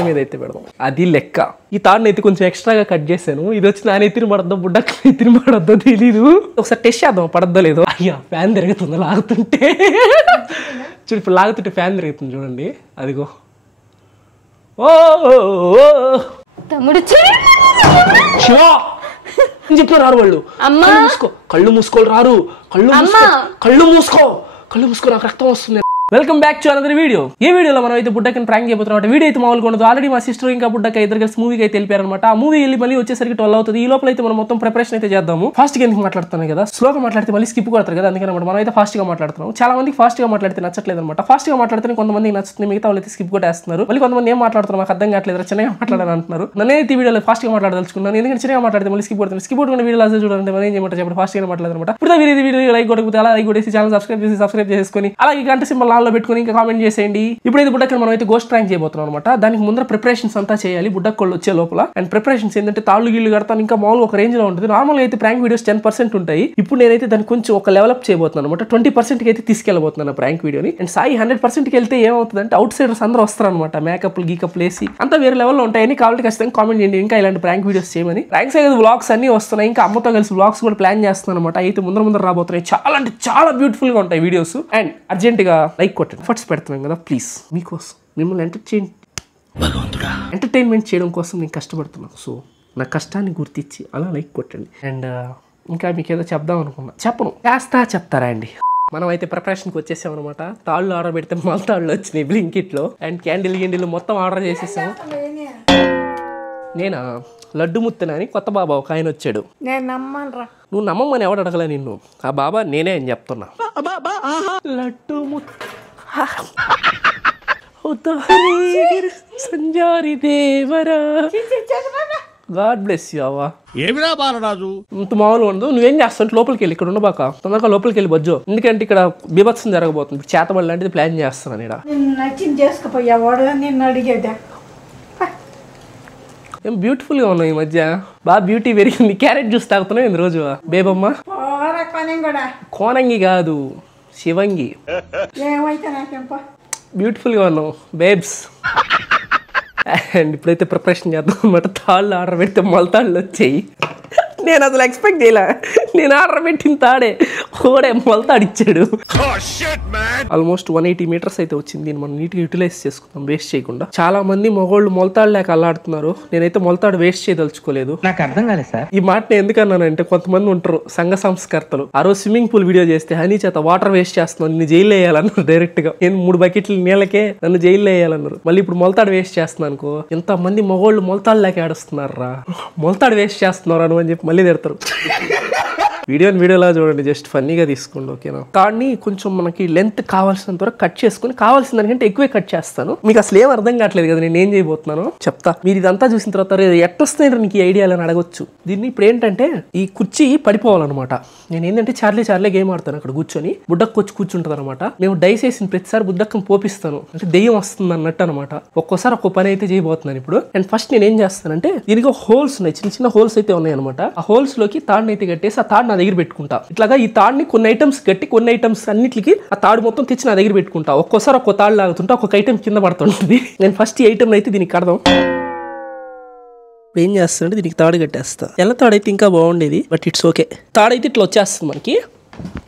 Fan మీద అయితే పెడదాం. అది లెక్క. ఈ తాడుని అయితే కొంచెం ఎక్స్ట్రాగా కట్ చేశాను. ఇది వచ్చి నా నెత్తిని పడద్దో బుడ్డకి నెత్తిని పడద్దో తెలీదు. ఒకసారి టెస్ట్ చేద్దాం పడద్దో లేదో. అయ్యా ఫ్యాన్ తిరుగుతుంది లాగుతుంటే. చూడు ఇప్పుడు లాగుతుంటే ఫ్యాన్ తిరుగుతుంది చూడండి. అదిగో ఓ తమ్ముడు శివ చెప్పిన రారు వాళ్ళు. కళ్ళు మూసుకో రారు. కళ్ళు మూసుకో నాకు రక్తం వస్తుంది. Welcome back to another video. ఈ వీడియోలో మనం అయితే బుడ్డకని ప్రాంక్ చేయబోతున్నమాట. వీడియో అయితే మామూలుగా ఉండదు. ఆల్రెడీ మా సిస్టర్ ఇంకా బుడ్డక ఇద్దరు కలిసి మూవీకి అయితే వెళ్ళిపోయారనమాట. ఆ మూవీ వెళ్ళి మళ్ళీ వచ్చేసరికి 12 అవుతుంది. ఈ లోపల అయితే మనం మొత్తం ప్రిపరేషన్ అయితే చేద్దాము. ఫాస్ట్ గా ఎందుకు మాట్లాడుతున్నాం కదా, స్లోగా మాట్లాడితే మళ్ళీ స్కిప్ కొడతారు కదా, అందుకని మనం అయితే ఫాస్ట్ గా మాట్లాడుతున్నాం. చాలా మందికి ఫాస్ట్ గా మాట్లాడితే నచ్చట్లేదు అనమాట. ఫాస్ట్ గా మాట్లాడితే కొంతమందికి నచ్చుతుంది, మిగతా వాళ్ళు అయితే స్కిప్ కొట్టేస్తున్నారు. మళ్ళీ కొంతమంది ఏం మాట్లాడుతున్నారు మాకు అర్థం కావట్లేదు, చిన్నగా మాట్లాడాలని అంటున్నారు. నేనైతే ఈ వీడియోలో ఫాస్ట్ గా మాట్లాడదలుచుకున్నాను. ఎందుకంటే చిన్నగా మాట్లాడితే మళ్ళీ స్కిప్ కొడుతుంది. స్కిప్ కొట్టుకున్న వీడియో అదే చూడండి. మనం ఏం చేయమంటారు చెప్పండి, ఫాస్ట్ గా మాట్లాడదనమాట. ఇప్పుడు వీడియో లైక్ కొట్టకపోతే అలా లైక్ కొట్టేసి ఛానల్ సబ్స్క్రైబ్ చేసుకొని అలాగే గంట సింబల్ ఆన్లో పెట్టుకొని ఇంకా కామెంట్ చేసేయండి. ఇప్పుడైతే బుడ్డకి మనం అయితే గోస్ట్ ప్రాంక్ చేయబోతున్నాం అనమాట. దానికి ముందర ప్రిపరేషన్స్ అంతా చేయాలి బుడ్డకోళ్ళు వచ్చే లోపల. అండ్ ప్రిపరేషన్స్ ఏంటంటే తాళ్ళు గిళ్ళు కడతాను, ఇంకా మామూలు ఒక రేంజ్ లో ఉంటుంది. నార్మల్ గా అయితే ప్రాంక్ వీడియోస్ 10% ఉంటాయి. ఇప్పుడు నేనైతే దాన్ని కొంచెం ఒక లెవలప్ చేయబోతున్నాను అనమాట. 20% కి అయితే తీసుకెళ్ళబోతున్నాను ప్రాంక్ వీడియోని. అండ్ సాయి 100% కి వెళ్తే ఏమవుతుంది అంటే అవుట్ సైడర్స్ అందరూ వస్తారు అనమాట. మేకప్లు గీకప్లు వేసి అంతా వేరే లెవెల్లో ఉంటాయని కాబట్టి ఖచ్చితంగా కామెంట్ చేయండి ఇంకా ఇలాంటి ప్రాంక్ వీడియోస్ చేయమని. ప్రాంక్స్ అయితే వ్లాగ్స్ అన్ని వస్తున్నాయి. ఇంకా అమ్మతో కలిసి వ్లాగ్స్ కూడా ప్లాన్ చేస్తున్నాను అనమాట. అయితే ముందర రాబోతున్నాయి. చాలా అంటే చాలా బ్యూటిఫుల్ గా ఉంటాయి వీడియోస్. అండ్ అర్జెంట్ గా లైక్ కొట్టండి. ఫస్ట్ పెడుతున్నాం కదా, ప్లీజ్ మీకోసం మిమ్మల్ని ఎంటర్టైన్మెంట్ చేయడం కోసం నేను కష్టపడుతున్నాను. సో నా కష్టాన్ని గుర్తించి అలా లైక్ కొట్టండి. అండ్ ఇంకా మీకు ఏదో చెప్దాం అనుకున్నా, చెప్పను చెప్తారా అండి. మనం అయితే ప్రిపరేషన్కి వచ్చేసాం అనమాట. తాళ్ళు ఆర్డర్ పెడితే మళ్ళీ తాళ్ళు వచ్చినాయి బ్లింకిట్లో. అండ్ క్యాండిల్ మొత్తం ఆర్డర్ చేసేసాము. నేనా లడ్డు ముత్తన అని కొత్త బాబా ఒక ఆయన వచ్చాడు. నువ్వు నమ్మమని ఎవడు అడగలే నిన్ను. ఆ బాబా నేనే అని చెప్తున్నా. లడ్డు సంజారి దేవరా గాడ్ బ్లెస్ యూ అవ్వా. ఏమిరా బాలరాజు ఇంత మామూలుగా ఉండదు. నువ్వేం చేస్తావు లోపలికి వెళ్ళి, ఇక్కడ ఉండబాక తొందరగా లోపలికి వెళ్ళి బజ్జో. ఎందుకంటే ఇక్కడ బీభత్సం జరగబోతుంది. చేతబడి లాంటిది ప్లాన్ చేస్తున్నాను. ఇక్కడ ఏం బ్యూటిఫుల్ గా ఉన్నావు ఈ మధ్య, బాగా బ్యూటీ పెరిగింది. క్యారెట్ జ్యూస్ తాగుతున్నావు ఈ రోజు బేబమ్మ. కోనంగి కాదు శివంగి. బ్యూటిఫుల్ గా ఉన్నావు బేబ్స్. అండ్ ఇప్పుడైతే ప్రిపరేషన్ చేద్దాం అనమాట. తాళ్ళు ఆర్డర్ పెడితే మొలతాళ్ళు వచ్చాయి. నేను అసలు ఎక్స్పెక్ట్ చేయలే. నేను ఆర్డర్ పెట్టిన తాడే ఓడే మొలతాడు ఇచ్చాడు. ఆల్మోస్ట్ 180 మీటర్స్ అయితే వచ్చింది. దీన్ని మనం నీట్గా యూటిలైజ్ చేసుకుందాం వేస్ట్ చేయకుండా. చాలా మంది మగోళ్ళు మొలతాడు లేక అల్లాడుతున్నారు. నేనైతే మొలతాడు వేస్ట్ చేయదలుచుకోలేదు. నాకు అర్థం కాలేదు సార్ ఈ మాట నేను ఎందుకన్నానంటే, కొంతమంది ఉంటారు సంఘ సంస్కర్తలు. ఆ రోజు స్విమ్మింగ్ పూల్ వీడియో చేస్తే హనీ చేత వాటర్ వేస్ట్ చేస్తున్నాను, నిన్ను జైల్లో వేయాలన్నారు డైరెక్ట్ గా. నేను 3 బకెట్ల నీళ్ళకే నన్ను జైల్లో వేయాలన్నారు. మళ్ళీ ఇప్పుడు మొలతాడు వేస్ట్ చేస్తున్నాను అనుకో, ఎంతమంది మగోళ్ళు మొలతాడు లేక ఆడుస్తున్నారు రా, మొలతాడు వేస్ట్ చేస్తున్నారు అని చెప్పి మళ్ళీ తిడతారు. వీడియోలా చూడండి, జస్ట్ ఫన్నీగా తీసుకోండి ఓకేనా. తాడిని కొంచెం మనకి లెంత్ కావాల్సినంత వరకు కట్ చేసుకుని, కావాల్సిన దానికంటే ఎక్కువే కట్ చేస్తాను. మీకు అసలు ఏం అర్థం కావట్లేదు కదా నేను ఏం చేయబోతున్నాను చెప్తా. మీరు ఇదంతా చూసిన తర్వాత ఎట్టొస్తున్నాయి నీకు ఈ ఐడియాలు అని అడగొచ్చు. దీన్ని ఇప్పుడు ఏంటంటే ఈ కుర్చీ పడిపోవాలన్నమాట. నేను ఏంటంటే చార్లే గేమ్ ఆడతాను అక్కడ కూర్చొని. బుడ్డకు వచ్చి కూర్చుంటది అనమాట. మేము డైస్ వేసిన ప్రతిసారి బుడ్డక్కను పోపిస్తాను, అంటే దెయ్యం వస్తుంది అన్నట్టు అనమాట. ఒక్కోసారి ఒక్కో పని అయితే చేయబోతున్నాను ఇప్పుడు. అండ్ ఫస్ట్ నేను ఏం చేస్తానంటే, దీనికి హోల్స్ ఉన్నాయి, చిన్న హోల్స్ అయితే ఉన్నాయి అనమాట. ఆ హోల్స్ లోకి తాడుని అయితే కట్టేసి ఆ తాడు నా దగ్గర పెట్టుకుంటా. ఇట్లాగా ఈ తాడుని కొన్ని ఐటమ్స్ కట్టి, కొన్ని ఐటమ్స్ అన్నిటికి ఆ తాడు మొత్తం తెచ్చి నా దగ్గర పెట్టుకుంటా. ఒక్కోసారి ఒక్కో తాడు లాగుతుంటా, ఒక్కొక్క ఐటమ్ కింద పడుతుంటుంది. నేను ఫస్ట్ ఈ ఐటమ్ అయితే దీనికి కడదాం. ఏం చేస్తానంటే దీనికి తాడు కట్టేస్తా. ఎలా తాడైతే ఇంకా బాగుండేది, బట్ ఇట్స్ ఓకే. తాడైతే ఇట్లా వచ్చేస్తుంది మనకి.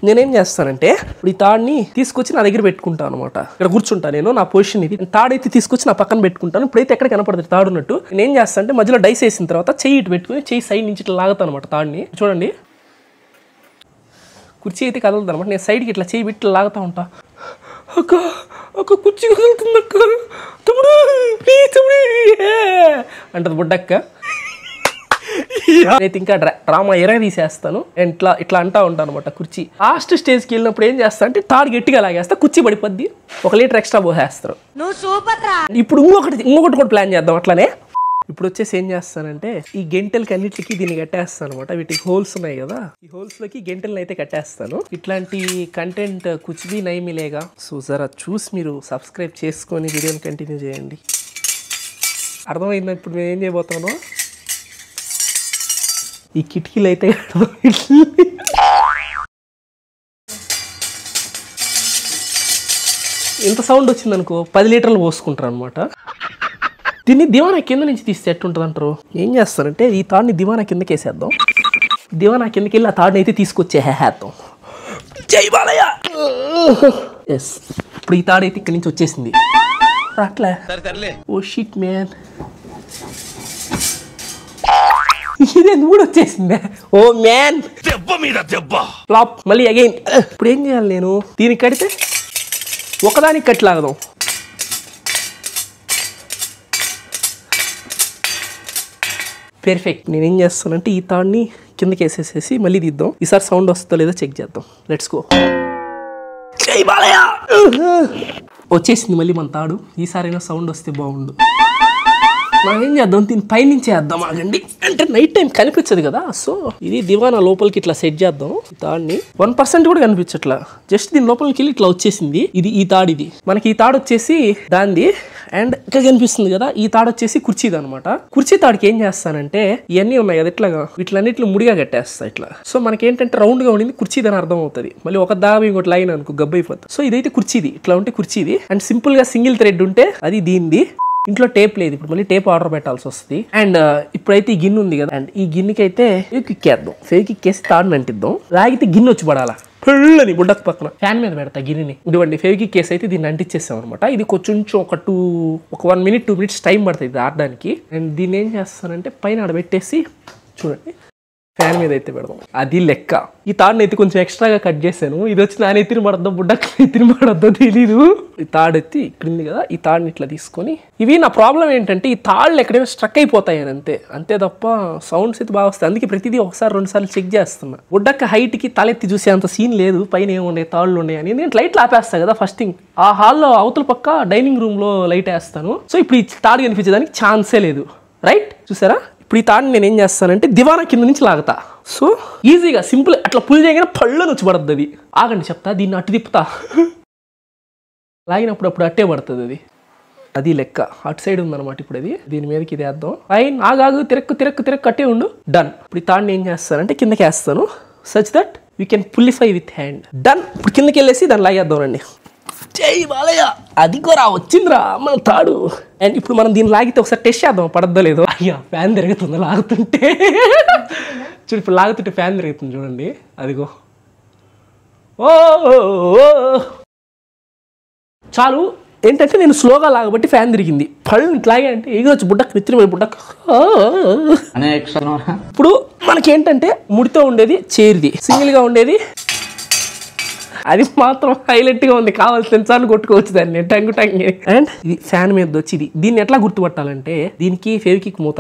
నేనేం చేస్తానంటే ఇప్పుడు ఈ తాడిని తీసుకొచ్చి నా దగ్గర పెట్టుకుంటాను అనమాట. ఇక్కడ కూర్చుంటా నేను, నా పొజిషన్ ఇది. తాడైతే తీసుకొచ్చి నా పక్కన పెట్టుకుంటాను. ఇప్పుడైతే ఎక్కడ కనపడుతుంది తాడున్నట్టు. నేను ఏం చేస్తాను అంటే మధ్యలో డైస్ వేసిన తర్వాత చెయ్యి ఇటు పెట్టుకుని చెయ్యి సైడ్ నుంచి ఇట్లా లాగుతాను అనమాట తాడిని. చూడండి కుర్చీ అయితే కదలదు అనమాట. నేను సైడ్కి ఇట్లా చేయి పెట్టి లాగుతూ ఉంటా. అక్క కుర్చీ కదులుతుంది అక్క, తమ్ముడు ప్లీజ్ తమ్ముడు అంటది బుడ్డక్క. అయితే ఇంకా డ్రామా తీసేస్తాను. ఇట్లా అంటా ఉంటాను అనమాట. కుర్చీ లాస్ట్ స్టేజ్కి వెళ్ళినప్పుడు ఏం చేస్తా అంటే తాడు గట్టిగా లాగేస్తా, కుర్చీ పడిపోద్ది. 1 లీటర్ ఎక్స్ట్రా పోసేస్తారు. ఇప్పుడు ఇంకొకటి కూడా ప్లాన్ చేద్దాం అట్లానే. ఇప్పుడు వచ్చేసి ఏం చేస్తానంటే ఈ గెంటెలకి అన్నిటికీ దీన్ని కట్టేస్తాను అనమాట. వీటికి హోల్స్ ఉన్నాయి కదా, ఈ హోల్స్ లోకి గెంటెలను అయితే కట్టేస్తాను. ఇట్లాంటి కంటెంట్ కుచ్ బి నై మిలేగా. సో జరా చూసి మీరు సబ్స్క్రైబ్ చేసుకొని వీడియోని కంటిన్యూ చేయండి. అర్థమైందా ఇప్పుడు మేము ఏం చేయబోతాను? ఈ కిటికీలు అయితే ఇంత సౌండ్ వచ్చింది అనుకో 10 లీటర్లు పోసుకుంటారు అనమాట. దీన్ని దివానా కింద నుంచి తీస్తే ఎట్టుంటుంది అంటారు? ఏం చేస్తారంటే ఈ తాడుని దివానా కిందకి వేసేద్దాం. దివానా కిందకి వెళ్ళి ఆ తాడుని అయితే తీసుకొచ్చేద్దాం. జై బాలయ్య. ఎస్, ఇప్పుడు ఈ తాడు అయితే ఇక్కడి నుంచి వచ్చేసింది. రాట్లే. ఓ షిట్ మ్యాన్, ఇదే కూడా వచ్చేసిందే. ఓ మ్యాన్, దెబ్బ మీద దెబ్బ. ఫ్లాప్. మళ్ళీ అగైన్. ఇప్పుడు ఏం చేయాలి నేను? దీనికి కడితే ఒకదానికి కట్లాగదాం. పెర్ఫెక్ట్. నేనేం చేస్తానంటే ఈ తాడుని కిందకి వేసేసేసి మళ్ళీ తీద్దాం. ఈసారి సౌండ్ వస్తుందో లేదో చెక్ చేద్దాం. Let's go. జై బాలయ్య. వచ్చేసింది మళ్ళీ మన తాడు. ఈసారైనా సౌండ్ వస్తే బాగుండు. మనం ఏం చేద్దాం, దీన్ని పైనుంచి వేద్దాం. ఆగండి, అంటే నైట్ టైం కనిపించదు కదా. సో ఇది దివానా లోపలికి ఇట్లా సెట్ చేద్దాం. ఈ తాడుని 1% కూడా కనిపించట్లా. జస్ట్ దీని లోపలికి వెళ్ళి ఇట్లా వచ్చేసింది. ఇది ఈ తాడు. ఇది మనకి ఈ తాడు వచ్చేసి దాంది. అండ్ ఇక్కడ కనిపిస్తుంది కదా, ఈ తాడు వచ్చేసి కుర్చీది అనమాట. కుర్చీ తాడుకి ఏం చేస్తానంటే ఇవన్నీ ఉన్నాయి కదా ఇట్లాగా, వీటిలన్నిట్లు ముడిగా కట్టేస్తా ఇట్లా. సో మనకి ఏంటంటే రౌండ్ గా ఉండింది కుర్చీది అని అర్థం అవుతుంది. మళ్ళీ ఒక దాబి ఇంకోటి లైన్ అనుకో గబ్బు అయిపోతుంది. సో ఇదైతే కుర్చీది, ఇట్లా ఉంటే కుర్చీది. అండ్ సింపుల్ గా సింగిల్ థ్రెడ్ ఉంటే అది దీనిది. ఇంట్లో టేప్ లేదు, ఇప్పుడు మళ్ళీ టేప్ ఆర్డర్ పెట్టాల్సి వస్తుంది. అండ్ ఇప్పుడైతే ఈ గిన్నె ఉంది కదా, అండ్ ఈ గిన్నెకి అయితే ఫెవిక్విక్ వేద్దాం. ఫెవిక్విక్ వేసి తాడుని అంటిద్దాం. లాగితే గిన్నె వచ్చి పడాలా పెళ్ళని బుడ్డకు పక్కన ఫ్యాన్ మీద పెడతా గిన్నెని. ఇదివ్వండి ఫెవిక్విక్ కేసు అయితే దీన్ని అంటించేస్తాం అనమాట. ఇది కొంచెం ఒక 1 minute 2 minutes టైం పడుతుంది ఇది ఆడడానికి. అండ్ దీన్ని ఏం చేస్తానంటే పైన ఆడ పెట్టేసి చూడండి ఫ్యాన్ మీద అయితే పెడదాం. అది లెక్క. ఈ తాడుని అయితే కొంచెం ఎక్స్ట్రాగా కట్ చేశాను. ఇది వచ్చి నా నెత్తిని పడద్దో బుడ్డకి నెత్తిని పడద్దో తెలీదు. ఈ తాడు ఎత్తి ఇక్కడింది కదా, ఈ తాడుని ఇట్లా తీసుకొని, ఇవి నా ప్రాబ్లం ఏంటంటే ఈ తాళ్ళు ఎక్కడైనా స్ట్రక్ అయిపోతాయి అంతే తప్ప సౌండ్స్ అయితే బాగా వస్తాయి. అందుకే ప్రతిదీ 1-2 సార్లు చెక్ చేస్తున్నా. బుడ్డకి హైట్కి తలెత్తి చూసే అంత సీన్ లేదు. పైన ఏముండే తాళ్ళు ఉన్నాయి అని నేను లైట్లు ఆపేస్తాను కదా ఫస్ట్ థింగ్. ఆ హాల్లో అవతల పక్క డైనింగ్ రూమ్ లో లైట్ వేస్తాను. సో ఇప్పుడు ఈ తాడు కనిపించేదానికి ఛాన్సే లేదు. రైట్, చూసారా? ఇప్పుడు ఈ తాడుని నేను ఏం చేస్తానంటే దివానా కింద నుంచి లాగుతా. సో ఈజీగా సింపుల్ అట్లా పుల్ చేయగానే పళ్ళను వచ్చి పడుతుంది అది. ఆగండి చెప్తా, దీన్ని అట్టు తిప్పుతా. లాగినప్పుడు అప్పుడు అట్టే పడుతుంది అది. అది లెక్క. అటు సైడ్ ఉందన్నమాట. ఇప్పుడు అది దీని మీదకి ఇది వేద్దాం. ఫైన్. ఆగాగు, తిరక్కు అట్టే ఉండు. డన్. ఇప్పుడు ఈ తాడుని ఏం చేస్తానంటే కిందకి వేస్తాను. సచ్ దట్ వీ కెన్ పుల్లిఫై విత్ హ్యాండ్. డన్. ఇప్పుడు కిందకి వెళ్ళేసి దాన్ని లాగేద్దాం రండి. జై బాలయ్య. అది కూడా వచ్చిందిరా మన తాడు. అండ్ ఇప్పుడు మనం దీన్ని లాగితే ఒకసారి టెస్ట్ చేద్దాం పడద్దో లేదో. అయ్యా ఫ్యాన్ తిరుగుతుంది లాగుతుంటే. చూడు ఇప్పుడు లాగుతుంటే ఫ్యాన్ తిరుగుతుంది చూడండి. అదిగో. ఓ చాలు. ఏంటంటే నేను స్లోగా లాగబట్టి ఫ్యాన్ తిరిగింది. పళ్ళు ఇట్లాగే అంటే ఎగొచ్చు బుడ్డకు నెత్తిన బుడ్డకు. ఇప్పుడు మనకేంటంటే ముడితో ఉండేది చైర్ది, సింగిల్ గా ఉండేది అది మాత్రం హైలైట్ గా ఉంది. కావాల్సిన సార్లు కొట్టుకోవచ్చు దాన్ని టంగు టంగి. అండ్ ఇది ఫ్యాన్ మీద వచ్చి దీన్ని ఎట్లా గుర్తుపట్టాలంటే దీనికి ఫెవిక్విక్ మూత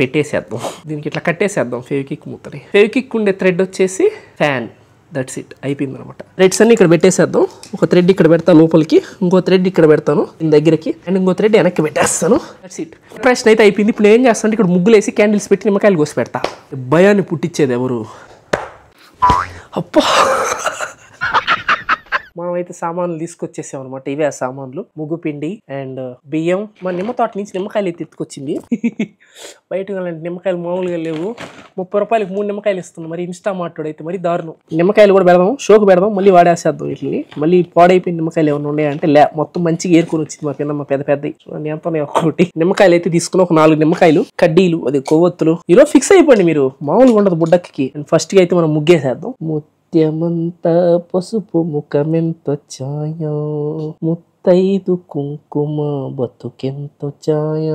పెట్టేసేద్దాం. దీనికి ఇట్లా కట్టేసేద్దాం ఫెవిక్విక్ మూతని. ఫెవిక్విక్ ఉండే థ్రెడ్ వచ్చేసి ఫ్యాన్. దట్స్ ఇట్, అయిపోయింది అనమాట. థ్రెడ్స్ అన్ని ఇక్కడ పెట్టేసేద్దాం. ఒక థ్రెడ్ ఇక్కడ పెడతాను లోపలికి, ఇంకో థ్రెడ్ ఇక్కడ పెడతాను దీని దగ్గరికి, అండ్ ఇంకో థ్రెడ్ వెనక్కి పెట్టేస్తాను. That's it. ప్రిపరేషన్ అయితే అయిపోయింది. ఇప్పుడు ఏం చేస్తాను, ఇక్కడ ముగ్గులు వేసి క్యాండిల్స్ పెట్టి నిమ్మకాయలు కోసి పెడతా. భయాన్ని పుట్టించేది ఎవరు? అప్పా, మనమైతే సామాన్లు తీసుకొచ్చేసాం అనమాట. ఇవే ఆ సామాన్లు, ముగ్గు పిండి అండ్ బియ్యం. మా నిమ్మ తోట నుంచి నిమ్మకాయలు అయితే ఎత్తుకొచ్చింది. బయట నిమ్మకాయలు మామూలుగా లేవు. 30 రూపాయలకి 3 నిమ్మకాయలు ఇస్తుంది. మరి ఇన్స్టామార్ట్ అయితే మరి దారుణం. నిమ్మకాయలు కూడా పెడదాం, షోకు పెడదాం, మళ్ళీ వాడేసేద్దాం వీటిని. మళ్ళీ పాడైపోయిన నిమ్మకాయలు ఏమైనా ఉన్నాయంటే మొత్తం మంచిగా ఏరుకొని వచ్చింది మా పిల్లమ్మ పెద్ద చూడండి ఎంత ఒక్కొక్కటి. నిమ్మకాయలు అయితే తీసుకుని ఒక 4 నిమ్మకాయలు, కడ్డీలు, అది కొవ్వొత్తులు. ఈరోజు ఫిక్స్ అయిపోయింది మీరు, మామూలుగా ఉండదు బుడ్డకి. అండ్ ఫస్ట్ గా అయితే మనం ముగ్గేసేద్దాం. ముత్యమంతా పసుపు ముఖమెంతో ఛాయ, ముత్తైదు కుంకుమ బతుకెంతో ఛాయ.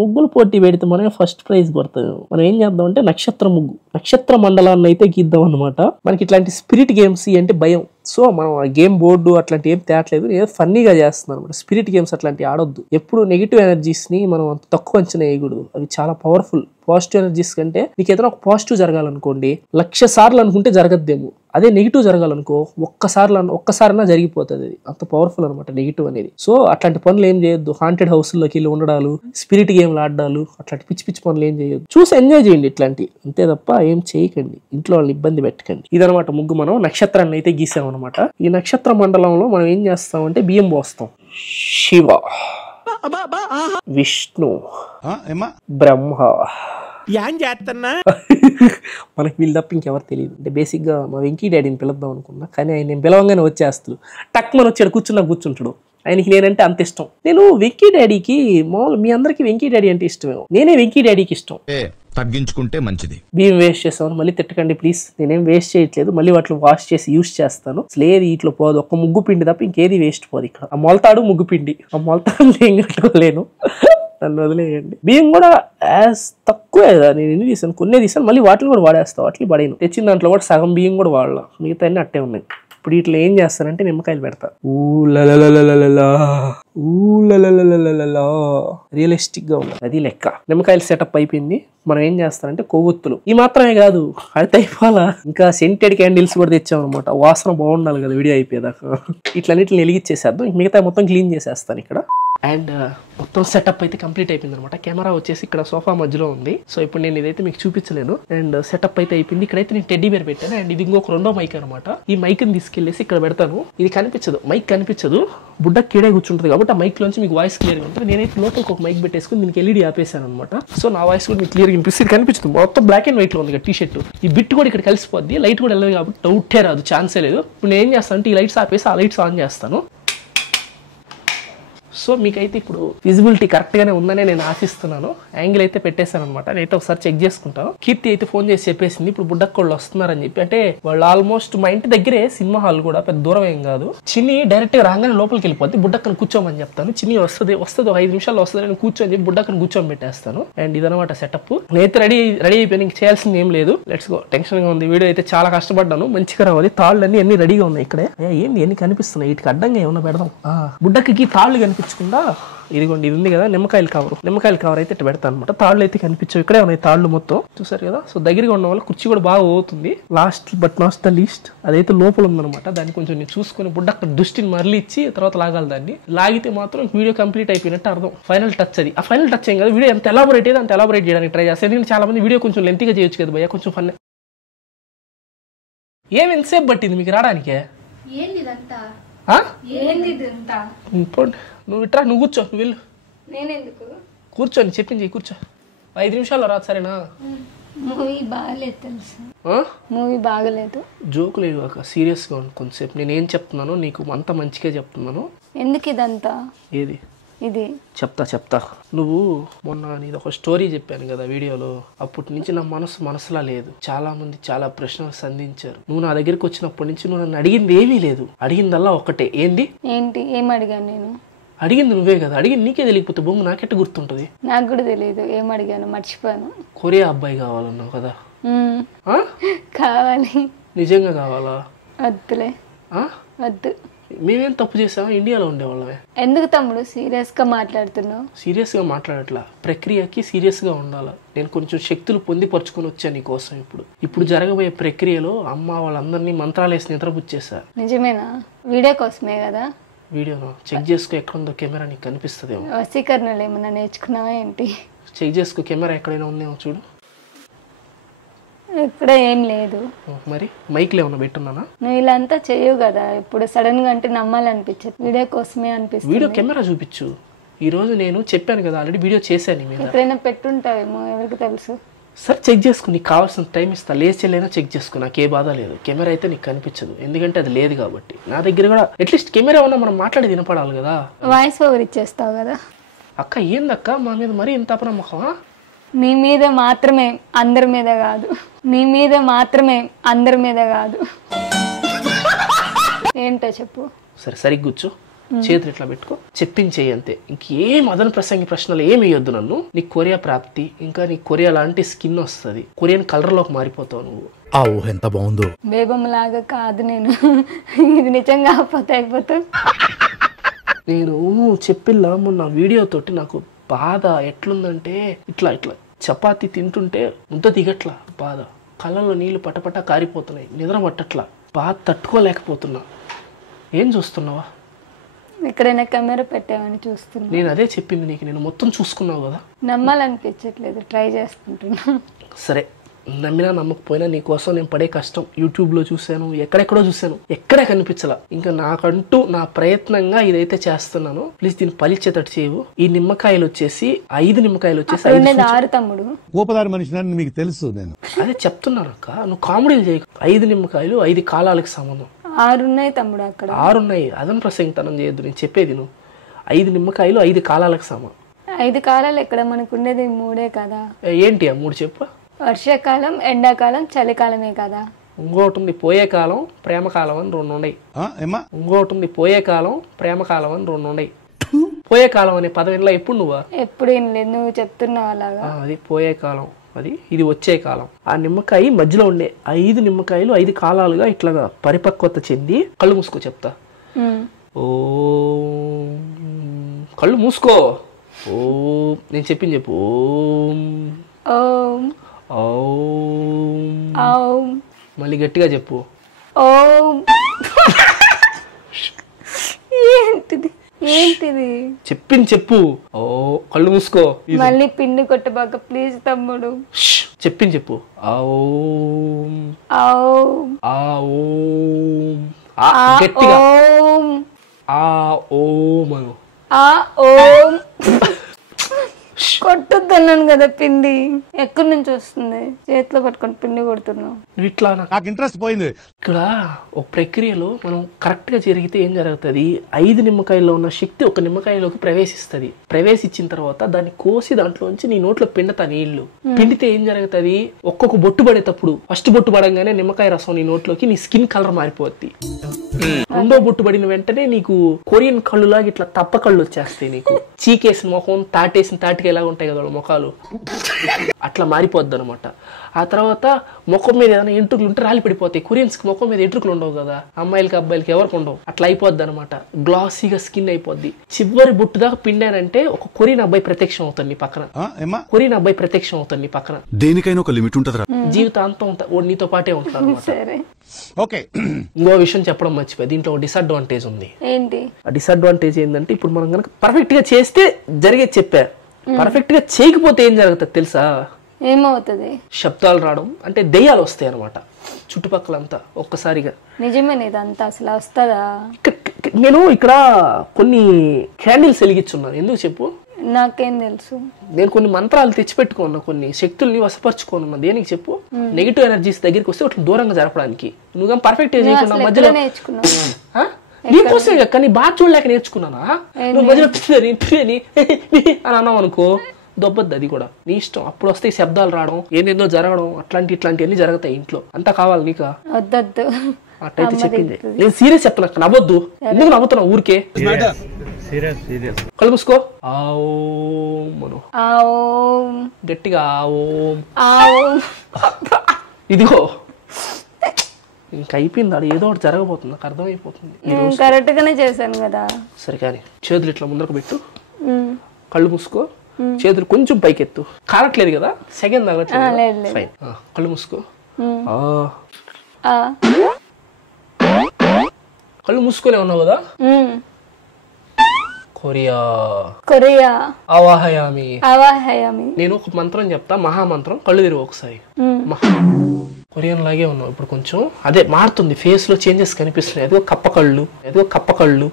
ముగ్గులు పోటీ పెడితే మనమే ఫస్ట్ ప్రైజ్ కొడతాం. మనం ఏం చేద్దాం అంటే నక్షత్ర ముగ్గు, నక్షత్ర మండలాన్ని అయితే గీద్దాం అనమాట. మనకి ఇట్లాంటి స్పిరిట్ గేమ్స్ అంటే భయం. సో మనం ఆ గేమ్ బోర్డు అట్లాంటి ఏం తేట్లేదు, ఏదో ఫన్నీగా చేస్తున్నాం అనమాట. స్పిరిట్ గేమ్స్ అట్లాంటివి ఆడొద్దు. ఎప్పుడు నెగిటివ్ ఎనర్జీస్ ని మనం అంత తక్కువ అంచనా వేయకూడదు. అవి చాలా పవర్ఫుల్. పాజిటివ్ ఎనర్జీస్ కంటే నీకు ఏదైనా ఒక పాజిటివ్ జరగాలనుకోండి 1,00,000 సార్లు అనుకుంటే జరగద్దేమో. అదే నెగిటివ్ జరగాలనుకో ఒక్కసారైనా జరిగిపోతుంది. అది అంత పవర్ఫుల్ అనమాట నెగిటివ్ అనేది. సో అట్లాంటి పనులు ఏం చేయొద్దు. హాంటెడ్ హౌస్లోకి వెళ్ళి ఉండడాలు, స్పిరిట్ గేమ్లు ఆడాలు, అట్లాంటి పిచ్చి పనులు ఏం చేయొద్దు. చూసి ఎంజాయ్ చేయండి ఇట్లాంటి, అంతే తప్ప ఏం చేయకండి. ఇంట్లో వాళ్ళని ఇబ్బంది పెట్టకండి. ఇదనమాట ముగ్గు. మనం నక్షత్రాన్ని అయితే గీసాం అనమాట. ఈ నక్షత్ర మండలంలో మనం ఏం చేస్తామంటే బియ్యం పోస్తాం. శివ, విష్ణు, బ్రహ్మ. మనకి వీళ్ళు తప్ప ఇంకెవరు తెలియదు. అంటే బేసిక్ గా మా వెంకీ డాడీని పిలుద్దాం అనుకున్నా, కానీ ఆయన నేను పిలవంగానే వచ్చేస్తాడు. టక్ మన వచ్చాడు కూర్చుంటాడు. ఆయనకి నేనంటే అంత ఇష్టం. నేను వెంకీ డాడీకి మామూలు మీ అందరికి వెంకీ డాడీ అంటే ఇష్టమేమో, నేనే వెంకీ డాడీకి ఇష్టం. తగ్గించుకుంటే మంచిది. బియ్యం వేస్ట్ చేస్తాను, మళ్ళీ తిట్టకండి ప్లీజ్. నేనేం వేస్ట్ చేయట్లేదు, మళ్ళీ వాటిని వాష్ చేసి యూస్ చేస్తాను. లేదు ఇట్లా పోదు, ఒక్క ముగ్గు పిండి తప్ప ఇంకేది వేస్ట్ పోదు. ఇక్కడ ఆ మొలతాడు ముగ్గు పిండి, ఆ మొలతాడు నేను కట్టుకోలేను, నన్ను వదిలేయండి. బియ్యం కూడా యాజ్ తక్కువే కదా, నేను ఎన్ని తీసాను, కొన్ని తీసాను, మళ్ళీ వాటిని కూడా వాడేస్తాను, వాటిని పడేను. తెచ్చిన దాంట్లో కూడా సగం బియ్యం కూడా వాడలా, మిగతా అన్ని అట్టే ఉన్నాయి. ఇప్పుడు ఇట్లా ఏం చేస్తానంటే నిమ్మకాయలు పెడతా. రియలిస్టిక్ గా ఉంది, అది లెక్క. నిమ్మకాయలు సెటప్ అయిపోయింది. మనం ఏం చేస్తానంటే కొవ్వొత్తులు ఈ మాత్రమే కాదు, అది అయిపోవాలా ఇంకా సెంటెడ్ క్యాండిల్స్ కూడా తెచ్చాం అనమాట. వాసన బాగుండాలి కదా వీడియో అయిపోయేదాకా. ఇట్లన్నిటిని వెలిగించేసేద్దాం, మిగతా మొత్తం క్లీన్ చేసేస్తాను ఇక్కడ. అండ్ మొత్తం సెటప్ అయితే కంప్లీట్ అయిపోయింది అనమాట. కెమెరా వచ్చేసి ఇక్కడ సోఫా మధ్యలో ఉంది. సో ఇప్పుడు నేను ఇదైతే మీకు చూపించలేను. అండ్ సెటప్ అయితే అయిపోయింది. ఇక్కడైతే నేను టెడ్డీ బేర్ పెట్టాను. అండ్ ఇది ఇంకొక రెండో మైక్ అనమాట. ఈ మైక్ ని తీసుకెళ్లేసి ఇక్కడ పెడతాను. ఇది కనిపించదు, మైక్ కనిపించదు, బుడ్డ కీడే కూర్చుంటుంది కాబట్టి ఆ మైక్ లోంచి మీకు వాయిస్ క్లియర్గా ఉంటుంది. నేనైతే లోపలికి ఒక మైక్ పెట్టేసుకుని దీనికి ఎల్ఈడి ఆపేసాను అనమాట. సో నా వాయిస్ కూడా మీకు క్లియర్గా వినిపిస్తుంది. కనిపిస్తుంది మొత్తం బ్లాక్ అండ్ వైట్ లో ఉంది టీ షర్ట్. ఈ బిట్ కూడా ఇక్కడ కలిసిపోద్ది, లైట్ కూడా వెళ్ళదు కాబట్టి డౌటే రాదు, ఛాన్సే లేదు. ఇప్పుడు నేను ఏం చేస్తాను అంటే ఈ లైట్స్ ఆపేసి ఆ లైట్స్ ఆన్ చేస్తాను. సో మీకైతే ఇప్పుడు విజిబిలిటీ కరెక్ట్గానే ఉందనే నేను ఆశిస్తున్నాను. యాంగిల్ అయితే పెట్టేశాను అనమాట. నేనైతే ఒకసారి చెక్ చేసుకుంటాను. కీర్తి అయితే ఫోన్ చేసి చెప్పేసింది ఇప్పుడు బుడ్డక్కోళ్ళు వస్తున్నారని చెప్పి. అంటే వాళ్ళు ఆల్మోస్ట్ మా ఇంటి దగ్గరే సినిమా హాల్ కూడా పెద్ద దూరం ఏం కాదు. చిన్ని డైరెక్ట్ గా రాగానే లోపలికి వెళ్ళిపోద్ది. బుడ్డక్కని కూర్చోమని చెప్తాను. చిన్ని వస్తుంది 5 నిమిషాల్లో వస్తుంది, నేను కూర్చొని చెప్పి బుడ్డక్కని కూర్చొని పెట్టేస్తాను. అండ్ ఇదనమాట సెటప్. నేనైతే రెడీ అయిపోయి ఇంక చేయాల్సింది ఏం లేదు. Let's go. టెన్షన్ గా ఉంది, వీడియో అయితే చాలా కష్టపడ్డాను, మంచిగా రావాలి. తాళ్ళు అన్ని రెడీగా ఉన్నాయి ఇక్కడే. ఏంది ఎన్ని కనిపిస్తున్నాయి, వీటికి అడ్డంగా ఏమన్నా పెడదాం. బుడ్డకి తాళ్ళు కనిపించకుండా ఇదిగోండి, ఇది ఉంది కదా నిమ్మకాయల కవర్ అయితే ఇట్లా పెడతాను అనమాట. తాళ్ళు అయితే కనిపించవు, ఇక్కడే ఉన్నాయి తాళ్ళు మొత్తం, చూసారు కదా. సో దగ్గరగా ఉన్న వల్ల కుర్చీ కూడా బాగా అవుతుంది. Last but not the least అదైతే లోపల ఉందనమాట. దాన్ని కొంచెం నేను చూసుకుని బుడ్డ అక్కడ దృష్టిని మరలి ఇచ్చి తర్వాత లాగాలి. దాన్ని లాగితే మాత్రం వీడియో కంప్లీట్ అయిపోయినట్టు అర్థం. ఫైనల్ టచ్ అది. ఆ ఫైనల్ టచ్ ఏం కదా, వీడియో ఎంత ఎలాబొరేట్ అయితే అంత ఎలాబొరేట్ చేయడానికి ట్రై చేస్తాను. ఎందుకంటే చాలా మంది వీడియో కొంచెం లెంతీగా చేయొచ్చు కదా భయ్య, కొంచెం ఫన్. ఏమి ఎంతసేపు పట్టింది మీకు రావడానికే? నువ్వు ఇట్రా, నువ్వు కూర్చో, నువ్వు వెళ్ళు. కూర్చోని చెప్పింది కూర్చో. 5 నిమిషాల్లో రాదు సరేనా? మూవీ బాగలేదు తెలుసు, మూవీ బాగలేదు. జోకులు ఇవ్వక సీరియస్గా ఉండు కొంతసేపు. నేను ఏం చెప్తున్నానో నీకు అంత మంచిగా చెప్తున్నాను. ఎందుకు ఇదంతా? ఏది ఇది చెప్తా. నువ్వు మొన్న నీది ఒక స్టోరీ చెప్పాను కదా వీడియోలో, అప్పటి నుంచి నా మనసులా లేదు. చాలా మంది చాలా ప్రశ్నలు సంధించారు. నువ్వు నా దగ్గరికి వచ్చినప్పటి నుంచి నువ్వు నన్ను అడిగింది ఏమీ లేదు. అడిగిందల్లా ఒకటే, ఏంటి ఏం అడిగాను నేను? అడిగింది నువ్వే కదా, అడిగింది నీకే తెలియకపోతే బొమ్మ నాకెట్ట గుర్తుంటది? నాకు కూడా తెలియదు ఏం అడిగాను, మర్చిపోయాను. కొరియా అబ్బాయి కావాలన్నావు కదా? కావాలి. నిజంగా కావాలా? వద్దులే, వద్దు. మేమేం తప్పు చేసామా? ఇండియాలో ఉండేవాళ్ళమే. ఎందుకు తమ్ముడు సీరియస్ గా మాట్లాడుతున్నావు? సీరియస్ గా మాట్లాడట్లా, ప్రక్రియకి సీరియస్ గా ఉండాలా. నేను కొంచెం శక్తులు పొందిపరుచుకొని వచ్చాను నీకోసం. ఇప్పుడు జరగబోయే ప్రక్రియలో అమ్మ వాళ్ళందరినీ మంత్రాలేసి నిద్రపుచ్చేసా. నిజమేనా? వీడియో కోసమే కదా? వీడియోను చెక్ చేసుకో, ఎక్కడుందో కెమెరా నీకు కనిపిస్తుందేమో. వసీకరణలు ఏమన్నా నేర్చుకున్నావా ఏంటి? చెక్ చేసుకో, కెమెరా ఎక్కడైనా ఉందేమో చూడు. ఇక్కడ ఏం లేదు. మరి మైక్లో ఏమన్నా పెట్టున్నానా? నువ్వు ఇలా అంతా చేయవు కదా, ఇప్పుడు సడన్ గా అంటే నమ్మాలనిపించదు. వీడియో కోసమే అనిపిస్తుంది. వీడియో కెమెరా చూపించు. ఈ రోజు నేను చెప్పాను కదా ఆల్రెడీ, వీడియో చేశాను. ఎప్పుడైనా పెట్టుంటావేమో, ఎవరికి తెలుసు. సరే చెక్ చేసుకో, నీకు కావాల్సిన టైం ఇస్తా. లేచెల్లైనా చెక్ చేసుకో, నాకు ఏ బాధ లేదు. కెమెరా అయితే నీకు కనిపించదు, ఎందుకంటే అది లేదు కాబట్టి. నా దగ్గర కూడా అట్లీస్ట్ కెమెరా ఉన్నా మనం మాట్లాడి వినపడాలి కదా. వాయిస్ ఓవర్ ఇచ్చేస్తావు కదా. అక్క ఏందక్క మా మీద మరీ ఇంత అపనమ్మకమా? నీ మీద మాత్రమే, అందరి మీద కాదు. నీ మీద మాత్రమే, అందరి మీద కాదు. ఏంటో చెప్పు. సరే సరిగ్గా కూర్చో, చేతులు ఇట్లా పెట్టుకో, చెప్పించేయి అంతే. ఇంకేం అదన ప్రసంగి ఏమి వేయొద్దు నన్ను. నీకు కొరియా ప్రాప్తి, ఇంకా నీకు కొరియా లాంటి స్కిన్ వస్తుంది, కొరియన్ కలర్ లోకి మారిపోతావు నువ్వు. ఆ ఊహ ఎంత బాగుందో. బేబం లాగా కాదు నేను, ఇది నిజంగా అయిపోతా. నేను చెప్పిల్లా మొన్న వీడియో తోటి నాకు బాధ ఎట్లుందంటే, ఇట్లా చపాతీ తింటుంటే ముద్ద దిగట్లా బాధ, కళ్ళలో నీళ్లు పటపట కారిపోతున్నాయి, నిద్ర పట్టట్లా, బాధ తట్టుకోలేకపోతున్నా. ఏం చూస్తున్నావా? ఎక్కడైనా కెమెరా పెట్టామని చూస్తున్నా. నేను అదే చెప్పింది నీకు, నేను మొత్తం చూసుకున్నావు కదా. నమ్మాలనిపించట్లేదు, ట్రై చేసుకుంటున్నా. సరే, నమ్మినా నమ్మకపోయినా నీకోసం నేను పడే కష్టం యూట్యూబ్లో చూశాను, ఎక్కడెక్కడో చూశాను, ఎక్కడే కనిపించలా. ఇంకా నాకంటూ నా ప్రయత్నంగా ఇదైతే చేస్తున్నాను. ప్లీజ్ దీన్ని పలిచేటట్టు చేయవు. ఈ నిమ్మకాయలు వచ్చేసి 5 నిమ్మకాయలు వచ్చేసి 6 తమ్ముడు కోపదారి మనిషి మీకు తెలుసు. నేను అదే చెప్తున్నాను అక్క, నువ్వు కామెడీలు చేయకు. 5 నిమ్మకాయలు 5 కాలాలకు సంబంధం. 6 ఉన్నాయి తమ్ముడు అక్కడ. 6 ఉన్నాయి. అదన ప్రసంగితనం చేయొద్దు, నేను చెప్పేది నువ్వు. 5 నిమ్మకాయలు 5 కాలాలకు సమానం. 5 కాలాలు ఎక్కడ, మనకు ఉండేది 3 కదా. ఏంటి ఆ 3 చెప్పు? వర్షాకాలం, ఎండాకాలం, చలికాలమే కదా. ఇంకోటి ఉంది పోయే కాలం, ప్రేమ కాలం అని 2 ఉన్నాయి. ఇంకోటి ఉంది పోయే కాలం, ప్రేమ కాలం అని 2 ఉన్నాయి. పోయే కాలం అనే పదం ఇలా ఎప్పుడు నువ్వా? ఎప్పుడు ఏం లేదు, నువ్వు చెప్తున్నావు అలాగా. అది పోయే కాలం, అది ఇది వచ్చే కాలం. ఆ నిమ్మకాయ మధ్యలో ఉండే 5 నిమ్మకాయలు 5 కాలాలుగా ఇట్లాగా పరిపక్వత చెంది. కళ్ళు మూసుకో చెప్తా. ఓ కళ్ళు మూసుకో. ఓ నేను చెప్పింది చెప్పు. ఓం ఓం ఓం. మళ్ళీ గట్టిగా చెప్పు. ఓం. ఏంటిది ఏంటిది? చెప్పింది చెప్పు. ఓ కళ్ళు మూసుకో. మళ్ళీ పిండి కొట్టబాక ప్లీజ్ తమ్ముడు. చెప్పింది చెప్పు. ఓం ఓం ఓం. గట్టిగా ఓం ఓం అను. ఓం. కొట్టొద్దన్నాను కదా పిండి. ఎక్కడి నుంచి వస్తుంది? చేతిలో పట్టుకొని పిండి కొడుతున్నావు. నువ్వు ఇట్లా నాకు ఇంట్రెస్ట్ పోయింది. ఇక్కడ ఒక ప్రక్రియలో మనం కరెక్ట్ గా జరిగితే ఏం జరుగుతుంది? 5 నిమ్మకాయల్లో ఉన్న శక్తి ఒక నిమ్మకాయలోకి ప్రవేశిస్తుంది. ప్రవేశించిన తర్వాత దాన్ని కోసి దాంట్లోంచి నీ నోట్లో పిండతా నీళ్లు. పిండితే ఏం జరుగుతుంది? ఒక్కొక్క బొట్టు పడేటప్పుడు ఫస్ట్ బొట్టు పడంగానే నిమ్మకాయ రసం నీ నోట్లోకి నీ స్కిన్ కలర్ మారిపోద్ది. రెండో బొట్టు పడిన వెంటనే నీకు కొరియన్ కళ్ళులాగా ఇట్లా తప్ప కళ్ళు వచ్చేస్తాయి. నీకు చీకేసిన ముఖం, తాటేసిన తాటికి ఎలా ఉంటాయి కదా వాళ్ళ ముఖాలు, అట్లా మారిపోద్ది అనమాట. ఆ తర్వాత ముఖం మీద ఏదైనా ఎంట్రుకలు ఉంటే రాలి పడిపోతాయి. కొరియన్స్ కి ముఖం మీద ఎంట్రుకలు ఉండవు కదా, అమ్మాయిలకి అబ్బాయిలకి ఎవరికి ఉండవు. అట్లా అయిపోద్ది అనమాట. గ్లాసీగా స్కిన్ అయిపోద్ది. చివరి బొట్టు దాకా పిండానంటే ఒక కొరియన్ అబ్బాయి ప్రత్యక్షం అవుతాడు నీ పక్కన. కొరియన్ అబ్బాయి ప్రత్యక్షం అవుతాడు నీ పక్కన. దేనికైనా ఒక లిమిట్ ఉంటది. జీవితాంతం నీతో పాటే ఉంటాడు అనమాట. ఓకే. ఇంకో విషయం చెప్పడం మర్చిపోయి, దీంట్లో డిసడ్వాంటేజ్ ఉంది. ఏంటి ఆ డిసడ్వాంటేజ్ ఏంటంటే, ఇప్పుడు మనం కనుక పర్ఫెక్ట్ గా చేస్తే జరిగేది చెప్పా, పర్ఫెక్ట్ గా చేయకపోతే ఏం జరుగుతుంది తెలుసా? ఏమవుతుంది? శబ్దాలు రావడం, అంటే దెయ్యాలు వస్తాయి అనమాట చుట్టుపక్కలంతా ఒక్కసారిగా. నిజమేనా ఇదంతా? అసలు వస్తుందా? నేను ఇక్కడ కొన్ని క్యాండిల్స్ వెలిగించున్నాను. ఎందుకు చెప్పు? నాకేం తెలుసు. నేను కొన్ని మంత్రాలు తెచ్చిపెట్టుకున్నా, కొన్ని శక్తుల్ని వశపరచుకోనున్నా. దేనికి చెప్పు? నెగిటివ్ ఎనర్జీస్ దగ్గరికి వస్తే వాటిని దూరంగా జరపడానికి. నువ్వు పర్ఫెక్ట్ చేయకుండా మధ్యలో నీకోసం కానీ బాగా చూడలేక నేర్చుకున్నానా? నువ్వు మధ్యలో అని అన్నావు అనుకో, దొబ్బద్దు. అది కూడా నీ ఇష్టం. అప్పుడు వస్తాయి శబ్దాలు రావడం, ఏందేందో జరగడం, ఇట్లాంటివన్నీ జరుగుతాయి ఇంట్లో. అంతా కావాలి నీకా? వద్దద్దు. అట్టయితే చెప్పింది. నేను సీరియస్ చెప్తున్నా, నవ్వద్దు. ఎందుకు నవ్వుతున్నావు ఊరికే? కళ్ళు మూసుకో. గట్టిగా ఇదిగో ఇంక అయిపోయింది. ఆడ ఏదో ఒకటి జరగబోతుంది, నాకు అర్థమైపోతుంది. కరెక్ట్ గానే చేశాను కదా. సరే కానీ చేతులు ఇట్లా ముందరకు పెట్టు. కళ్ళు మూసుకో. చేతులు కొంచెం పైకెత్తు. కారట్లేదు కదా? సెకండ్ తగలట్లేదు. ఫైన్. కళ్ళు మూసుకో. కళ్ళు మూసుకొని ఉన్నావు కదా? కొరియా కొరియా అవాహయామి అవాహయామి. నేను ఒక మంత్రం చెప్తా, మహామంత్రం. కళ్ళు తెరువు ఒకసారి. కొరియన్ లాగే ఉన్నావు ఇప్పుడు. కొంచెం అదే మారుతుంది, ఫేస్ లో చేంజెస్ కనిపిస్తున్నాయి. ఏదో కప్పకళ్ళు, ఏదో కప్పకళ్ళు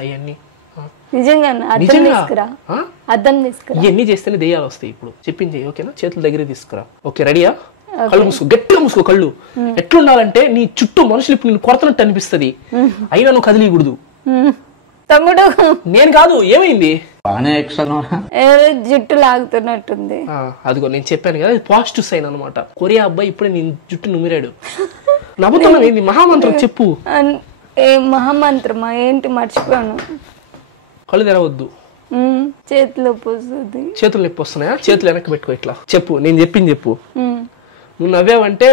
అవన్నీ. నిజంగా అద్దం తీసుకురా. ఇవన్నీ చేస్తేనే దెయ్యాలు వస్తాయి. ఇప్పుడు చెప్పింది ఓకేనా? చేతుల దగ్గర తీసుకురా. ఓకే, రెడీయా? కళ్ళు మూసుకో, గట్టిగా మూసుకో. కళ్ళు ఎట్లుండాలంటే నీ చుట్టూ మనుషులు ఇప్పుడు నేను కొరతనట్టు అనిపిస్తుంది, అయినా నువ్వు కదిలీకూడదు. తమ్ముడు నేను కాదు. ఏమైంది? జుట్టు లాగుతున్నట్టుంది. అదిగో నేను చెప్పాను కదా, పాజిటివ్ సైన్ అనమాట. కొరియా అబ్బాయి ఇప్పుడే నీ జుట్టు నుమిరాడు. నవ్వుతున్నావు ఏంది? మహామంత్రం చెప్పు. ఏ మహామంత్రమా? ఏంటి? మర్చిపోయాను. కళ్ళు తెరవద్దు. చేతులు పోస్తుంది. చేతులు నొప్పి వస్తున్నాయా? చేతులు వెనక్కి పెట్టుకో. ఇట్లా చెప్పు, నేను చెప్పింది చెప్పు. నువ్వు నవ్వావంటే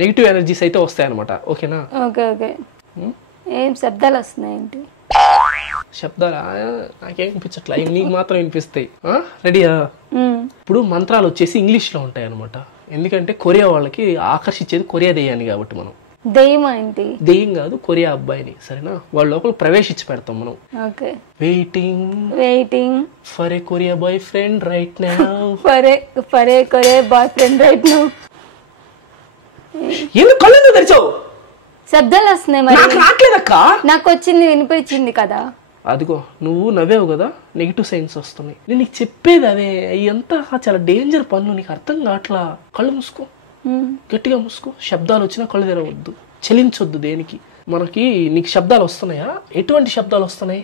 నెగిటివ్ ఎనర్జీస్ అయితే వస్తాయి అనమాట. ఓకేనా? Okay okay. ఏం శబ్దాలు వస్తున్నాయేంటి? శబ్దాలు నాకేం వినిపించట్లా, నీకు మాత్రం వినిపిస్తాయి. రెడీయా? ఇప్పుడు మంత్రాలు వచ్చేసి ఇంగ్లీష్ లో ఉంటాయి అనమాట. ఎందుకంటే కొరియా వాళ్ళకి ఆకర్షించేది కొరియా దెయ్యాన్ని కాబట్టి. మనం దెయ్యం కాదు, కొరియా అబ్బాయిని. సరేనా? వాళ్ళ లోపల ప్రవేశించి పెడతాం మనం. Waiting for a Korea boy friend right now. For a Korea boy friend right now. ఎందుకు కళ్ళు తెరిచావు? శబ్దాలు వస్తున్నాయి. నాకు వచ్చింది, వినిపించింది కదా. అదిగో నువ్వు నవ్వావు కదా, నెగిటివ్ సైన్స్ వస్తున్నాయి. నేను నీకు చెప్పేది అదే. ఇదంతా చాలా డేంజర్ పనులు, నీకు అర్థం కావట్లా. కళ్ళు మూసుకో, గట్టిగా మూసుకో. శబ్దాలు వచ్చినా కళ్ళు తెరవద్దు. చలించొద్దు దేనికి. మనకి నీకు శబ్దాలు వస్తున్నాయా? ఎటువంటి శబ్దాలు వస్తున్నాయి?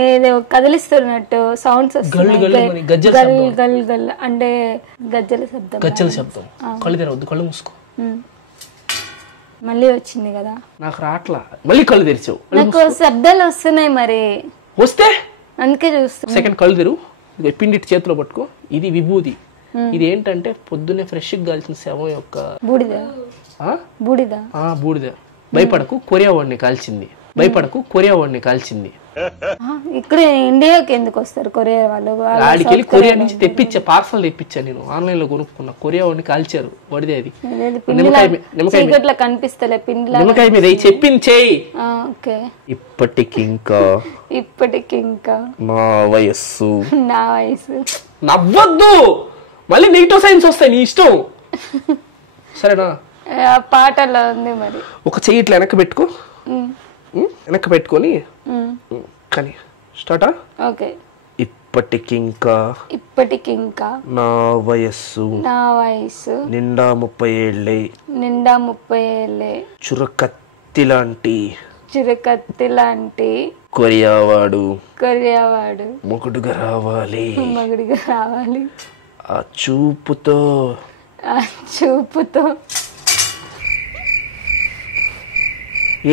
ఏదో కదిలిస్తున్నట్టు సౌండ్స్ గల్లు గల్లు అని గజ్జల శబ్దం. గల్ గల్ అంటే గజ్జల శబ్దం. గజ్జల శబ్దం. కళ్ళు తెరవద్దు, కళ్ళు మూసుకో. మళ్ళీ వచ్చింది కదా. నాకు రాట్లా, మళ్ళీ కళ్ళు తెరిచావు. నాకు శబ్దాలు వస్తున్నాయి మరి. వస్తే అందుకే చూస్తా. సెకండ్ కళ్ళు తెరు. పిండి చేతిలో పట్టుకో. ఇది విభూది. ఇది ఏంటంటే పొద్దున్నే ఫ్రెష్ గా కాల్చిన శవం యొక్క బూడిద. బూడిద. బూడిద. భయపడకు, కొరియా వాడిని కాల్చింది. భయపడకు, కొరియా వాడిని కాల్చింది. ఇక్కడ ఇండియాకి ఎందుకు వస్తారు కొరియా వాళ్ళు? ఆడికి వెళ్ళి కొరియా నుంచి తెప్పించా, పార్సల్ తెప్పించా. నేను ఆన్లైన్ లో కొనుక్కున్నా. కొరియా వాడిని కాల్చారు. వాడిదే అది. కనిపిస్తలే పిండి. నిమ్మకాయ మీద చెప్పింది చేయి. ఇప్పటికింకా నా వయస్సు నవ్వద్దు. మళ్ళీ నెగిటివ్ సైన్స్ వస్తాయి, నీ ఇష్టం. సరేనా? పాటలో ఉంది మరి. ఒక చెయ్యి ఇట్లా వెనక్కి పెట్టుకో. వెనక్కి పెట్టుకొని కానీ స్టార్టా. ఓకే. ఇప్పటికింకా నా వయస్సు నిండా 30 ఏళ్ళే. చురకత్తి లాంటి కొరియావాడు మొగుడుగా రావాలి. ఆ చూపుతో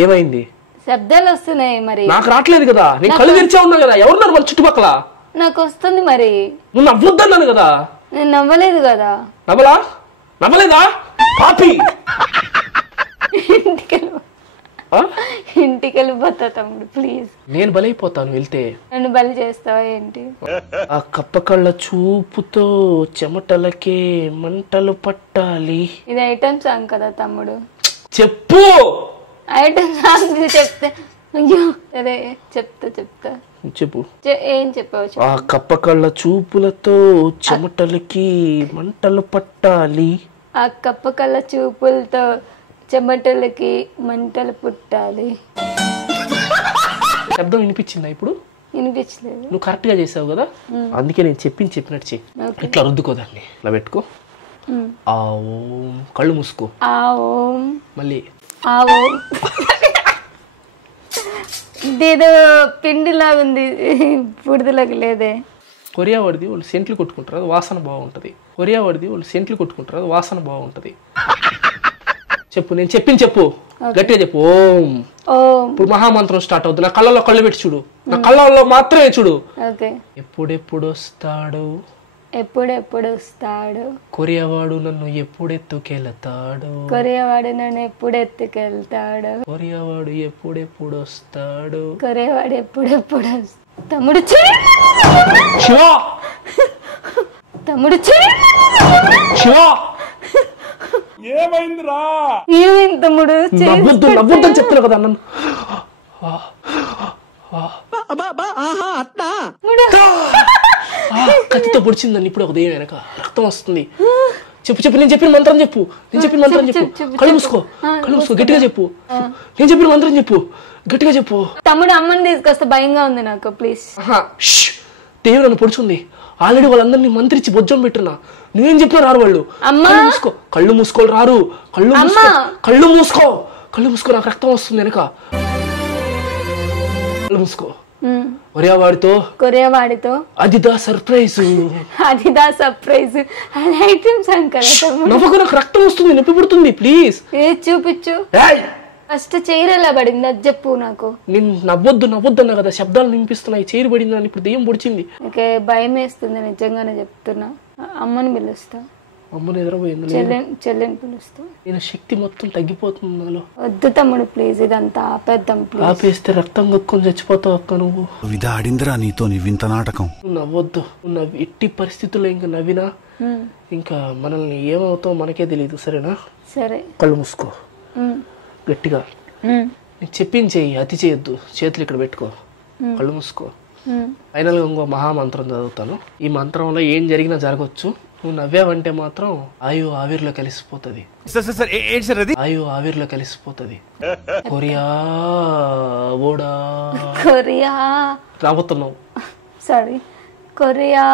ఏమైంది? శబ్దాలు వస్తున్నాయి మరి. నాకు రావట్లేదు కదా. నేను కళ్ళు తెరిచా ఉన్నా కదా. ఎవరున్నారు వాళ్ళ చుట్టుపక్కల? నాకు వస్తుంది మరి. నువ్వు నవ్వొద్దన్నాను కదా. నేను నవ్వలేదు కదా. నవ్వలేదా? కాపీ. ఇంటికి వెళ్ళిపోతా తమ్ముడు ప్లీజ్. నేను బలైపోతాను వెళ్తే. నన్ను బలి చేస్తావా ఏంటి? ఆ కప్ప కళ్ళ చూపుతో చెమటలకే మంటలు పట్టాలి. ఇది ఐటమ్ సాంగ్ కదా తమ్ముడు. చెప్పు. ఐటమ్ సాంగ్ చెప్తే అయ్యో అదే చెప్తా చెప్పు. ఏం చెప్పావు? ఆ కప్ప కళ్ళ చూపులతో చెమటలకి మంటలు పట్టాలి. ఆ కప్ప కళ్ళ చూపులతో చెమటలకి మంటలు పుట్టాలి. శబ్దం వినిపించిందా ఇప్పుడు? వినిపించలేదు. నువ్వు కరెక్ట్ గా చేసావు కదా. అందుకే నేను చెప్పినట్టు చెయ్యి. ఇట్లా రుద్దుకోదాన్ని. ఇలా పెట్టుకో. ఆ ఓం. కళ్ళు మూసుకో. ఆ ఓం. మళ్ళీ ఆ ఓం. ఇదేదో పిండిలాగా ఉంది, బుడిదలాగా లేదే. కొరియా వాడిది వాళ్ళు సెంట్లు కొట్టుకుంటారు, అది వాసన బాగుంటది. చెప్పు. నేను చెప్పు. గట్టిగా చెప్పు. ఓం. ఇప్పుడు మహామంత్రం స్టార్ట్ అవుతుంది. నా కళ్ళలో కళ్ళు పెట్టి చూడు. నా కళ్ళలో మాత్రమే చూడు. ఎప్పుడెప్పుడు వస్తాడు కొరియావాడు నన్ను ఎప్పుడెత్తుకెళ్తాడు. కొరియావాడు ఎప్పుడెప్పుడు వస్తాడు. తమ్ముడు శివ ఏమైందిరా? ఏమైంది తమ్ముడు? నవ్వొద్దని చెప్తున్నా కదా నన్ను. కత్తితో పొడిచిందని ఇప్పుడు ఒక దెయ్యం వెనక రక్తం వస్తుంది. చెప్పు. నేను చెప్పిన మంత్రం చెప్పు. కళ్ళు మూసుకో. గట్టిగా చెప్పు. నేను చెప్పిన మంత్రం చెప్పు. గట్టిగా చెప్పు. తమ్ముడు అమ్మని తీసుకొస్తే భయంగా ఉంది నాకు ప్లీజ్. దెయ్యం నన్ను పొడుచుంది. ఆల్రెడీ వాళ్ళందరినీ మంత్రించి బొజ్జం పెట్టున్నా. నువ్వేం చెప్పినా రారు వాళ్ళు. కళ్ళు మూసుకో రారు. కళ్ళు మూసుకో. నాకు రక్తం వస్తుంది వెనక. కళ్ళు మూసుకో. కొరియావాడితో అదిదా సర్ప్రైజ్. నవ్వకు. నాకు రక్తం వస్తుంది, నొప్పి పుడుతుంది. ప్లీజ్ చూపించు. ఫస్ట్ చైర్ ఎలా పడింది అది చెప్పు నాకు. నేను నవ్వొద్దు అన్నా కదా. శబ్దాలు వినిపిస్తున్నాయి. చైర్ పడింది అని ఇప్పుడు దెయ్యం పొడిచింది. ఓకే, భయం వేస్తుంది నిజంగానే చెప్తున్నా. అమ్మని పిలుస్తా. అమ్మని ఎదురపోయింది. చెల్లెని పిలుస్తా. నేను శక్తి మొత్తం తగ్గిపోతుంది నాలో. వద్దు తమ్ముడు ప్లీజ్, ఇదంతా ఆపేద్దాం. ఆపేస్తే రక్తం కక్కుని చచ్చిపోతావు అక్క. నువ్వు ఆడిందిరా నీతో వింత నాటకం. నవ్వొద్దు. ఎట్టి పరిస్థితుల్లో ఇంకా నవ్వినా ఇంకా మనల్ని ఏమవుతావు మనకే తెలియదు. సరేనా? సరే. కళ్ళు మూసుకో గట్టిగా. నేను చెప్పింది చెయ్యి, అతి చేయొద్దు. చేతులు ఇక్కడ పెట్టుకో. కళ్ళు మూసుకో. ఫైనల్ గా ఇంకో మహామంత్రం చదువుతాను. ఈ మంత్రంలో ఏం జరిగినా జరగచ్చు. నువ్వు నవ్వావంటే మాత్రం ఆవిరిలో కలిసిపోతుంది. కొరియా రాబోతున్నావు. సారీ, కొరియా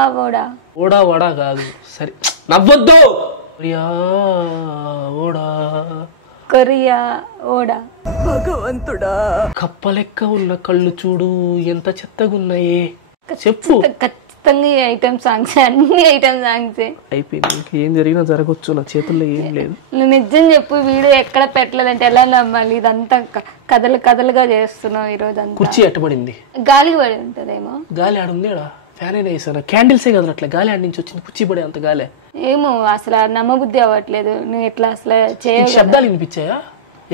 ఓడా కాదు. సరే నవ్వొద్దు. Korea ఓడా Korea ఓడా. భగవంతుడా, కప్పలెక్క ఉన్న కళ్ళు చూడు ఎంత చెత్తగున్నాయే. చెప్పు. ఖచ్చితంగా ఈ ఐటమ్ సాంగ్స్, అన్ని ఐటమ్ సాంగ్స్ అయిపోయింది. ఏం జరిగినా జరగచ్చు, నా చేతుల్లో ఏం లేదు. నువ్వు నిజం చెప్పు, వీడియో ఎక్కడ పెట్టలేదంటే ఎలా నమ్మాలి? ఇదంతా కథలు కథలుగా చేస్తున్నావు ఈ రోజు అంతా. కుర్చీ ఎట్టబడింది, గాలి పడి ఉంటదేమో. గాలి ఆడుంది. ఫ్యాన్ అయినా వేసాను, క్యాండిల్సే కదా అట్లా గాలి ఆడి నుంచి వచ్చింది. కుర్చీ పడే అంత గాలే. ఏమో అసలు నమ్మబుద్ధి అవ్వట్లేదు. నువ్వు ఎట్లా అసలు శబ్దాలు వినిపించాయా?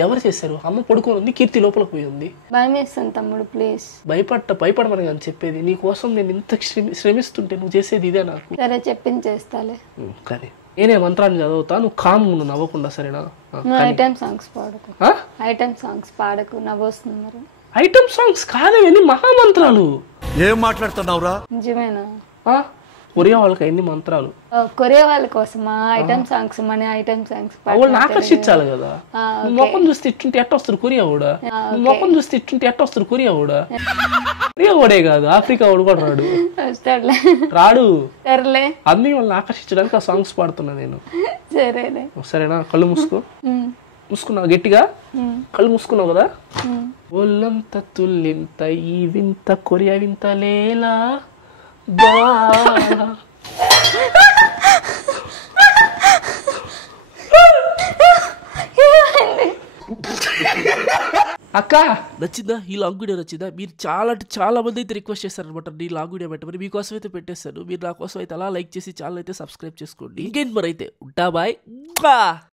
ఎవరు చేశారు? అమ్మ పడుకొని ఉంది, కీర్తి లోపలికి పోయి ఉంది. భయం వేస్తాను తమ్ముడు, ప్లీజ్. భయపడమని కానీ చెప్పేది. నీ కోసం నేను ఇంత శ్రమిస్తుంటే నువ్వు చేసేది ఇదే నాకు. సరే చెప్పించేస్తాలే. కానీ నేనే మంత్రాన్ని చదువుతా, నువ్వు కాము, నువ్వు నవ్వకుండా, సరేనా? ఐటమ్ సాంగ్స్ పాడకు, ఐటమ్ సాంగ్స్ పాడకు, నవ్వొస్తుంది. మరి ఐటమ్ సాంగ్స్ కాదేవన్నీ మహామంత్రాలు. ఏం మాట్లాడుతున్నావురా? నిజమేనా? కొరియా వాళ్ళకి అన్ని మంత్రాలు. కొరియా వాళ్ళ కోసమా ఐటమ్ సాంగ్స్? మన ఐటమ్ సాంగ్స్ వాళ్ళని ఆకర్షించాలి కదా. మొఖం చూస్తే ఇట్టుంటే ఎట్ట వస్తారు కొరియా కూడా. మొఖం చూస్తే ఇట్టుంటే ఎట్ట వస్తారు కొరియా కూడా. కొరియా వాడే కాదు, ఆఫ్రికా వాడు కూడా రాడు. రాడు. సరేలే, అన్ని వాళ్ళని ఆకర్షించడానికి ఆ సాంగ్స్ పాడుతున్నా నేను. సరేలే, సరేనా? కళ్ళు మూసుకో. మూసుకున్నావు గట్టిగా, కళ్ళు మూసుకున్నావు కదా. ఒళ్ళంత తుల్లింత ఈ వింత కొరియా వింత లేలా అక్క నచ్చిందా? ఈ లాంగ్ వీడియో నచ్చిందా? మీరు చాలా మంది అయితే రిక్వెస్ట్ చేశారనమాట ఈ లాంగ్ వీడియో పెట్టమని. మీకోసం అయితే పెట్టేస్తాను. మీరు నా కోసం అయితే అలా లైక్ చేసి ఛానల్ అయితే సబ్స్క్రైబ్ చేసుకోండి. ఇంకేంటి మరి అయితే ఉంటా, బాయ్.